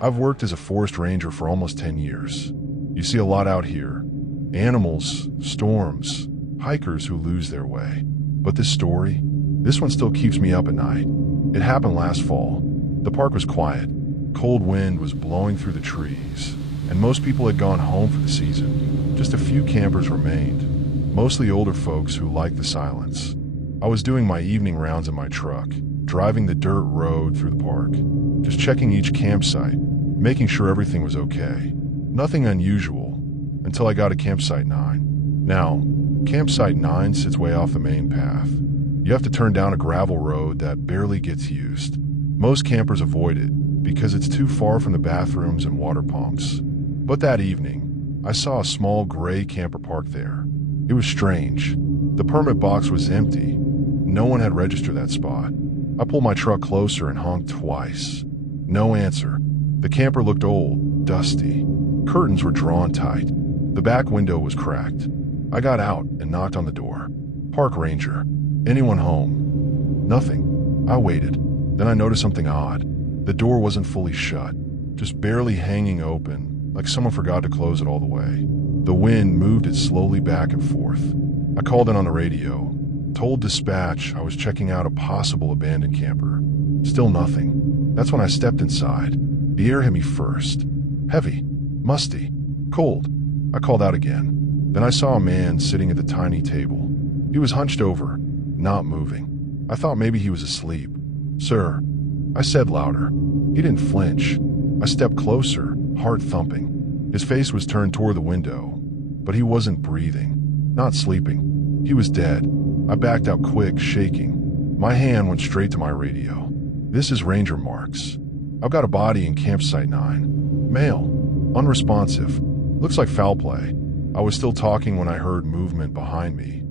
I've worked as a forest ranger for almost 10 years. You see a lot out here. Animals, storms, hikers who lose their way. But this story, this one still keeps me up at night. It happened last fall. The park was quiet. Cold wind was blowing through the trees, and most people had gone home for the season. Just a few campers remained, mostly older folks who liked the silence. I was doing my evening rounds in my truck, driving the dirt road through the park, just checking each campsite, making sure everything was okay. Nothing unusual, until I got to campsite 9. Now, campsite 9 sits way off the main path. You have to turn down a gravel road that barely gets used. Most campers avoid it because it's too far from the bathrooms and water pumps. But that evening, I saw a small gray camper parked there. It was strange. The permit box was empty. No one had registered that spot. I pulled my truck closer and honked twice. No answer. The camper looked old, dusty. Curtains were drawn tight. The back window was cracked. I got out and knocked on the door. Park ranger. Anyone home? Nothing. I waited. Then I noticed something odd. The door wasn't fully shut, just barely hanging open, like someone forgot to close it all the way. The wind moved it slowly back and forth. I called in on the radio, told dispatch I was checking out a possible abandoned camper. Still nothing. That's when I stepped inside. The air hit me first. Heavy, musty, cold. I called out again. Then I saw a man sitting at the tiny table. He was hunched over, not moving. I thought maybe he was asleep. "Sir," I said louder. He didn't flinch. I stepped closer, heart thumping. His face was turned toward the window, but he wasn't breathing, not sleeping. He was dead. I backed out quick, shaking. My hand went straight to my radio. "This is Ranger Marks. I've got a body in campsite 9. Male. Unresponsive. Looks like foul play." I was still talking when I heard movement behind me.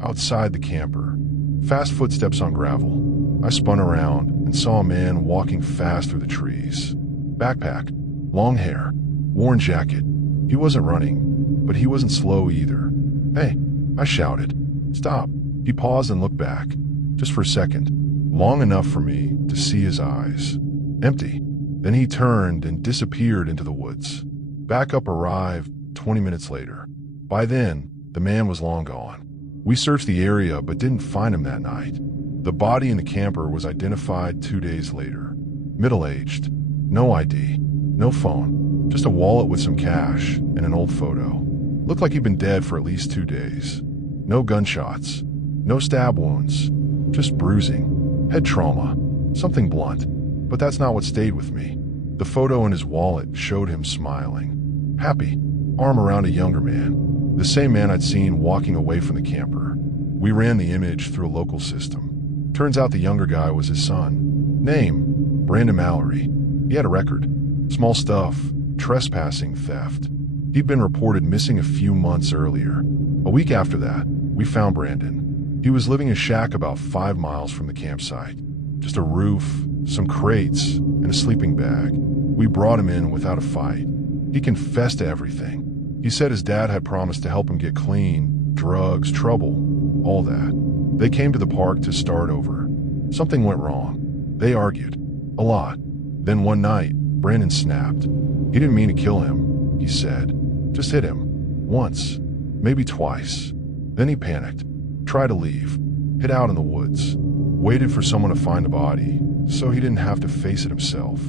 Outside the camper. Fast footsteps on gravel. I spun around and saw a man walking fast through the trees. Backpack. Long hair. Worn jacket. He wasn't running, but he wasn't slow either. "Hey," I shouted. "Stop." He paused and looked back. Just for a second. Long enough for me to see his eyes. Empty. Then he turned and disappeared into the woods. Backup arrived 20 minutes later. By then, the man was long gone. We searched the area but didn't find him that night. The body in the camper was identified 2 days later. Middle-aged. No ID. No phone. Just a wallet with some cash and an old photo. Looked like he'd been dead for at least 2 days. No gunshots. No stab wounds. Just bruising. Head trauma. Something blunt. But that's not what stayed with me. The photo in his wallet showed him smiling. Happy. Arm around a younger man. The same man I'd seen walking away from the camper. We ran the image through a local system. Turns out the younger guy was his son. Name, Brandon Mallory. He had a record. Small stuff, trespassing, theft. He'd been reported missing a few months earlier. A week after that, we found Brandon. He was living in a shack about 5 miles from the campsite. Just a roof, some crates, and a sleeping bag. We brought him in without a fight. He confessed to everything. He said his dad had promised to help him get clean, drugs, trouble, all that. They came to the park to start over. Something went wrong. They argued. A lot. Then one night, Brandon snapped. He didn't mean to kill him, he said. Just hit him. Once. Maybe twice. Then he panicked. Tried to leave. Hid out in the woods. Waited for someone to find the body, so he didn't have to face it himself.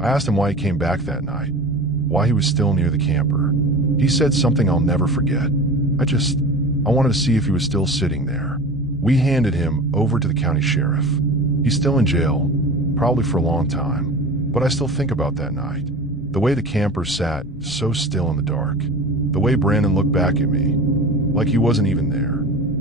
I asked him why he came back that night. Why he was still near the camper. He said something I'll never forget. I wanted to see if he was still sitting there. We handed him over to the county sheriff. He's still in jail, probably for a long time. But I still think about that night. The way the camper sat so still in the dark. The way Brandon looked back at me, like he wasn't even there.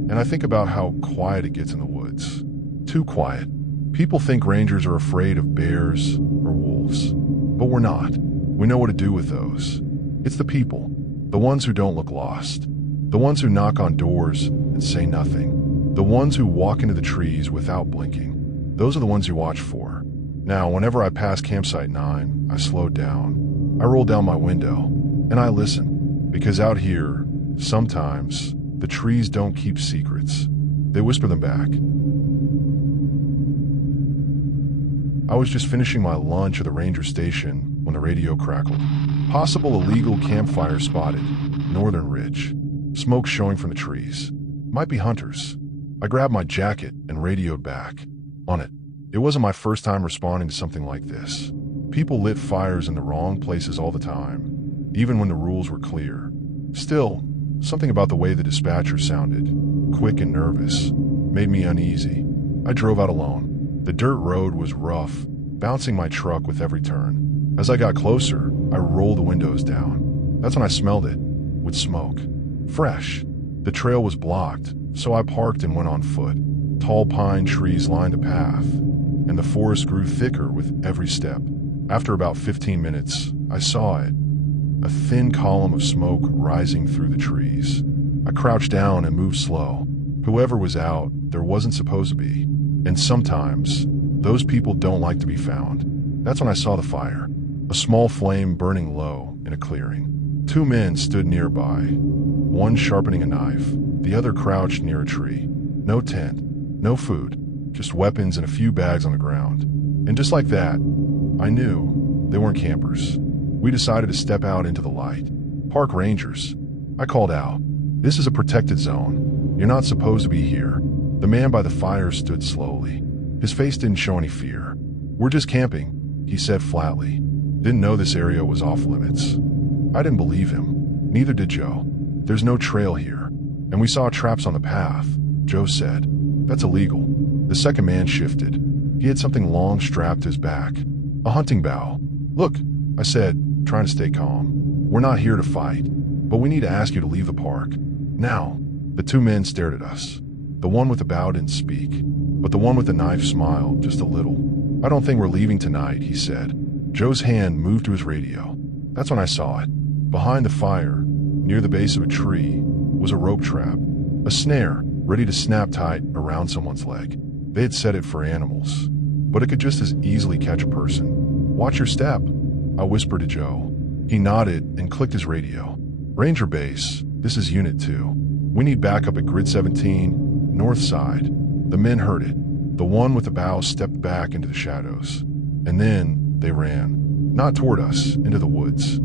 And I think about how quiet it gets in the woods. Too quiet. People think rangers are afraid of bears or wolves. But we're not. We know what to do with those. It's the people. The ones who don't look lost. The ones who knock on doors and say nothing. The ones who walk into the trees without blinking. Those are the ones you watch for. Now, whenever I pass campsite 9, I slowed down. I rolled down my window, and I listen. Because out here, sometimes, the trees don't keep secrets. They whisper them back. I was just finishing my lunch at the ranger station when when the radio crackled. Possible illegal campfire spotted. Northern Ridge. Smoke showing from the trees. Might be hunters. I grabbed my jacket and radioed back. On it. It wasn't my first time responding to something like this. People lit fires in the wrong places all the time, even when the rules were clear. Still, something about the way the dispatcher sounded, quick and nervous, made me uneasy. I drove out alone. The dirt road was rough, bouncing my truck with every turn. As I got closer, I rolled the windows down. That's when I smelled it, with smoke. Fresh. The trail was blocked, so I parked and went on foot. Tall pine trees lined the path, and the forest grew thicker with every step. After about 15 minutes, I saw it. A thin column of smoke rising through the trees. I crouched down and moved slow. Whoever was out, there wasn't supposed to be. And sometimes, those people don't like to be found. That's when I saw the fire. A small flame burning low in a clearing. 2 men stood nearby, one sharpening a knife, the other crouched near a tree. No tent, no food, just weapons and a few bags on the ground. And just like that, I knew they weren't campers. We decided to step out into the light. Park rangers. I called out. This is a protected zone. You're not supposed to be here. The man by the fire stood slowly. His face didn't show any fear. We're just camping, he said flatly. Didn't know this area was off limits. I didn't believe him. Neither did Joe. There's no trail here. And we saw traps on the path, Joe said. That's illegal. The second man shifted. He had something long strapped to his back. A hunting bow. Look, I said, trying to stay calm. We're not here to fight, but we need to ask you to leave the park. Now. The 2 men stared at us. The one with the bow didn't speak, but the one with the knife smiled just a little. I don't think we're leaving tonight, he said. Joe's hand moved to his radio. That's when I saw it. Behind the fire, near the base of a tree, was a rope trap. A snare, ready to snap tight around someone's leg. They had set it for animals, but it could just as easily catch a person. Watch your step, I whispered to Joe. He nodded and clicked his radio. Ranger base, this is Unit 2. We need backup at Grid 17, north side. The men heard it. The one with the bow stepped back into the shadows. And then they ran. Not toward us, into the woods.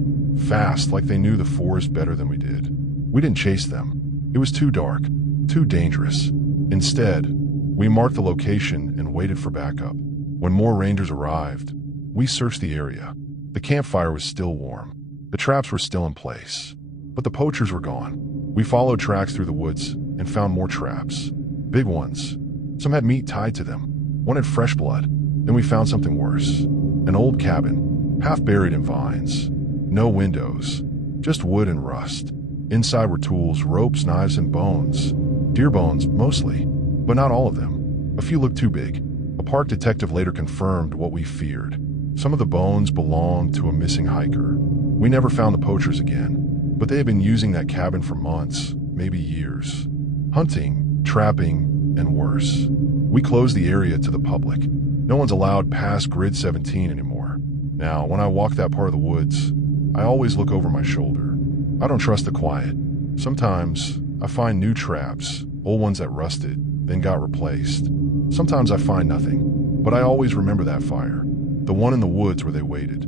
Fast, like they knew the forest better than we did. We didn't chase them. It was too dark, too dangerous. Instead, we marked the location and waited for backup. When more rangers arrived, we searched the area. The campfire was still warm. The traps were still in place. But the poachers were gone. We followed tracks through the woods and found more traps. Big ones. Some had meat tied to them. One had fresh blood. Then we found something worse. An old cabin, half buried in vines. No windows, just wood and rust. Inside were tools, ropes, knives, and bones. Deer bones, mostly, but not all of them. A few looked too big. A park detective later confirmed what we feared. Some of the bones belonged to a missing hiker. We never found the poachers again, but they had been using that cabin for months, maybe years. Hunting, trapping, and worse. We closed the area to the public. No one's allowed past Grid 17 anymore. Now, when I walk that part of the woods, I always look over my shoulder. I don't trust the quiet. Sometimes I find new traps, old ones that rusted, then got replaced. Sometimes I find nothing, but I always remember that fire, the one in the woods where they waited.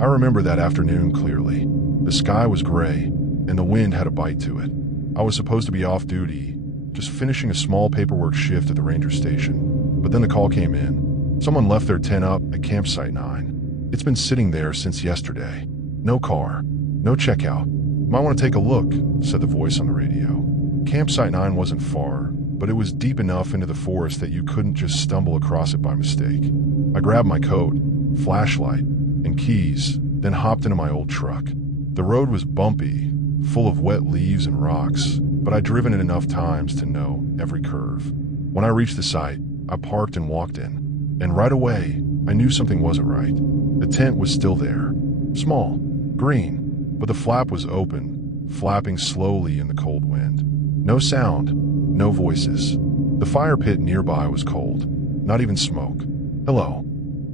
I remember that afternoon clearly. The sky was gray, and the wind had a bite to it. I was supposed to be off duty, just finishing a small paperwork shift at the ranger station. But then the call came in. Someone left their tent up at Campsite 9. It's been sitting there since yesterday. No car, no checkout. Might want to take a look, said the voice on the radio. Campsite 9 wasn't far, but it was deep enough into the forest that you couldn't just stumble across it by mistake. I grabbed my coat, flashlight, and keys, then hopped into my old truck. The road was bumpy, full of wet leaves and rocks, but I'd driven it enough times to know every curve. When I reached the site, I parked and walked in. And right away, I knew something wasn't right. The tent was still there. Small, green, but the flap was open, flapping slowly in the cold wind. No sound, no voices. The fire pit nearby was cold, not even smoke. Hello.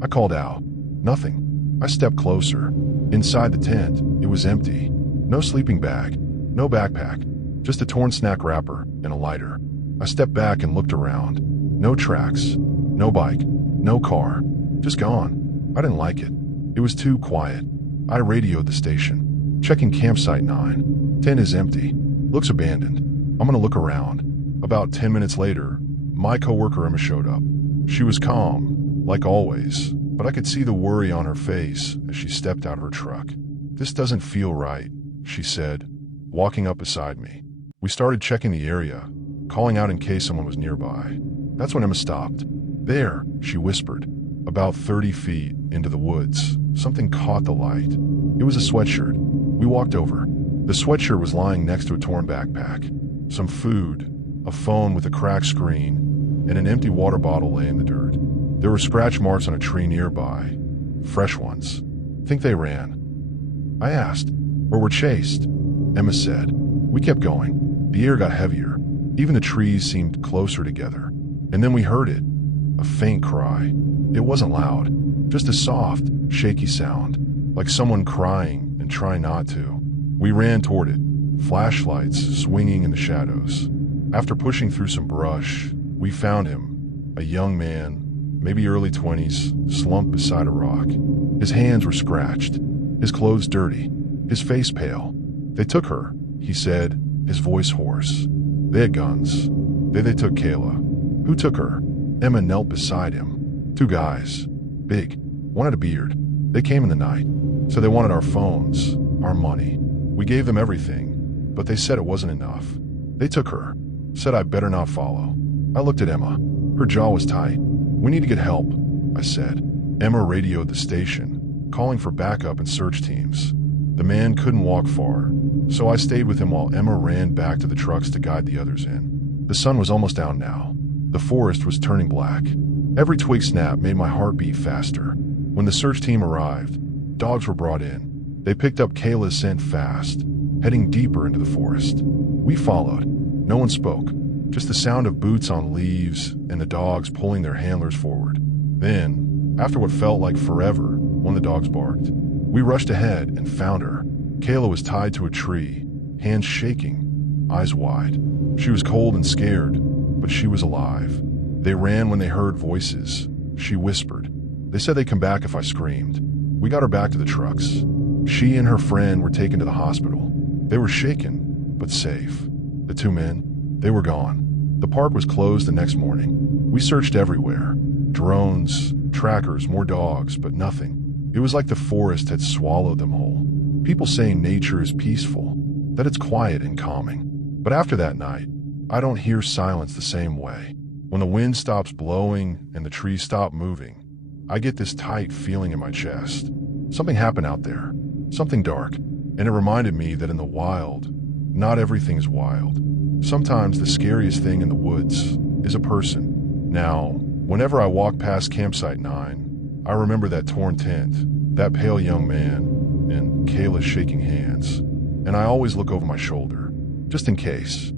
I called out. Nothing. I stepped closer. Inside the tent, it was empty. No sleeping bag, no backpack, just a torn snack wrapper and a lighter. I stepped back and looked around. No tracks, no bike, no car, Just gone. I didn't like it. It was too quiet. I radioed the station. Checking campsite 9. 10 is empty. Looks abandoned. I'm gonna look around. About 10 minutes later, my coworker Emma showed up. She was calm, like always, but I could see the worry on her face as she stepped out of her truck. "This doesn't feel right," she said, walking up beside me. We started checking the area, calling out in case someone was nearby. That's when Emma stopped. "There," she whispered. About 30 feet into the woods, something caught the light. It was a sweatshirt. We walked over. The sweatshirt was lying next to a torn backpack. Some food, a phone with a cracked screen, and an empty water bottle lay in the dirt. There were scratch marks on a tree nearby. Fresh ones. "Think they ran?" I asked. "Or were chased?" Emma said. "We kept going. The air got heavier. Even the trees seemed closer together. And then we heard it. A faint cry. It wasn't loud. Just a soft, shaky sound. Like someone crying and trying not to. We ran toward it. Flashlights swinging in the shadows. After pushing through some brush, we found him. A young man, maybe early 20s, slumped beside a rock. His hands were scratched. His clothes dirty. His face pale. "They took her," he said, his voice hoarse. "They had guns. They took Kayla." "Who took her?" Emma knelt beside him. "Two guys. Big. One had a beard. They came in the night. So they wanted our phones, our money. We gave them everything, but they said it wasn't enough. They took her. Said I better not follow." I looked at Emma. Her jaw was tight. "We need to get help," I said. Emma radioed the station, calling for backup and search teams. The man couldn't walk far, so I stayed with him while Emma ran back to the trucks to guide the others in. The sun was almost down now. The forest was turning black. Every twig snap made my heart beat faster. When the search team arrived, dogs were brought in. They picked up Kayla's scent fast, heading deeper into the forest. We followed. No one spoke, just the sound of boots on leaves and the dogs pulling their handlers forward. Then, after what felt like forever, when the dogs barked, we rushed ahead and found her. Kayla was tied to a tree, hands shaking, eyes wide. She was cold and scared, but she was alive. They ran when they heard voices. She whispered. They said they'd come back if I screamed. We got her back to the trucks. She and her friend were taken to the hospital. They were shaken, but safe. The two men, they were gone. The park was closed the next morning. We searched everywhere. Drones, trackers, more dogs, but nothing. It was like the forest had swallowed them whole. People say nature is peaceful, that it's quiet and calming. But after that night, I don't hear silence the same way. When the wind stops blowing and the trees stop moving, I get this tight feeling in my chest. Something happened out there, something dark, and it reminded me that in the wild, not everything is wild. Sometimes the scariest thing in the woods is a person. Now, whenever I walk past campsite 9, I remember that torn tent, that pale young man, and Kayla's shaking hands. And I always look over my shoulder, just in case.